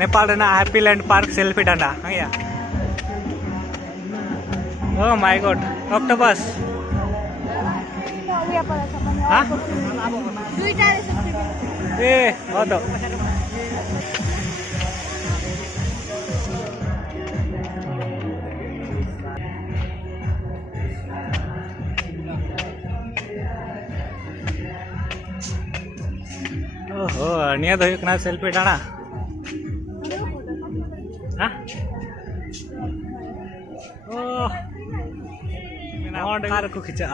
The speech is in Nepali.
नेपाल रेना हैप्पीलैंड पार्क सेल्फी डांडा या ओह माय गॉड ऑक्टोपस हाँ ए हो तो ओहो निया दो एक ना सेल्फी डाना हाँ ओह कार को खींचा